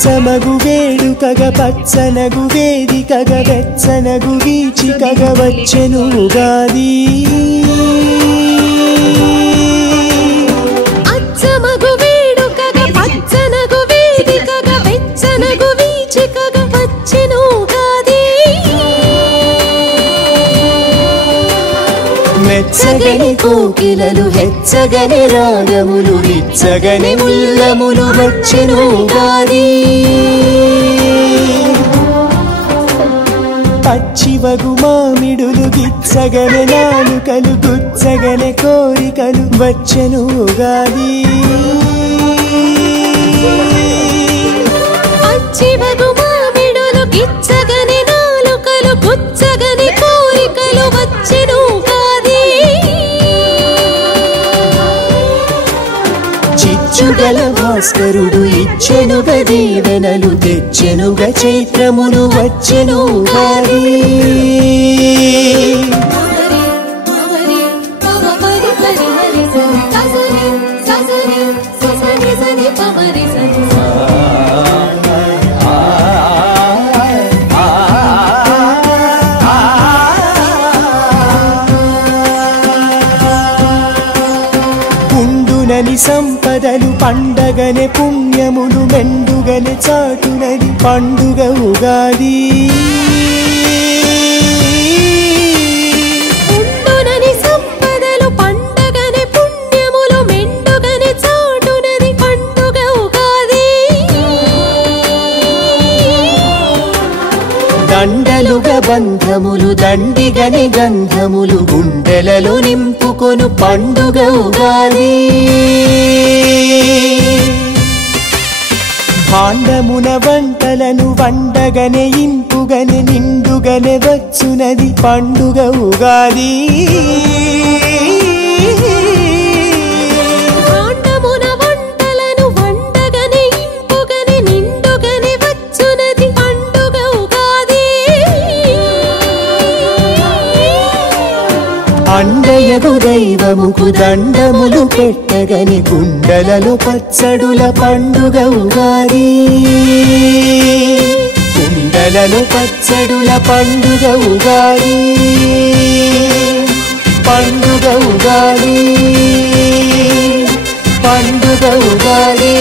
అచ్చమగు వేడుకగ పచ్చనగు వేదికగ వెచ్చనగు వీచికగ వచ్చెను ఉగాది అచ్చమగు వేడుకగ పచ్చనగు వేదికగ వెచ్చనగు వీచికగ వచ్చెను ఉగాది మెచ్చగని కోకిలలు హెచ్చగని రాగములు విచ్చగని ఉల్లములు వచ్చెను ఉగాది పచ్చివగు మామిడులు గిచ్చగని నాలుకలు గుచ్చగని కోరికలు వచ్చెను ఉగాది పచ్చివగు మామిడులు గిచ్చగని నాలుకలు గుచ్చగని కోరికలు వచ్చెను ఉగాది చిచ్చుగల భాస్కరుడు ఇచ్చెనుగ దీవెనలు తెచ్చెనుగ చైత్రమును వచ్చెను ఉగాది ఉండునని సంపదలు పండగనే పుణ్యములు మెండుగనే చాటునది పండుగ ఉగాది ఉండునని సంపదలు పండగనే పుణ్యములు మెండుగనే చాటునది పండుగ ఉగాది దండలుగా బంధములు దండిగని గంధములు గుండెలలో నింపుకొను పండుగ ఉగాది భాండమున వంటలను వండగనే ఇంపుగనే నిండుగనే వచ్చునది పండుగ ఉగాది భాండమున వంటలను వండగనే ఇంపుగనే నిండుగనే వచ్చునది పండుగ ఉగాది అండయగు దైవముకు దండములు పెట్టగని కుండలలో పచ్చడుల పండుగ ఉగాది కుండలలో పచ్చడుల పండుగ ఉగాది పండుగ ఉగాది పండుగ ఉగాది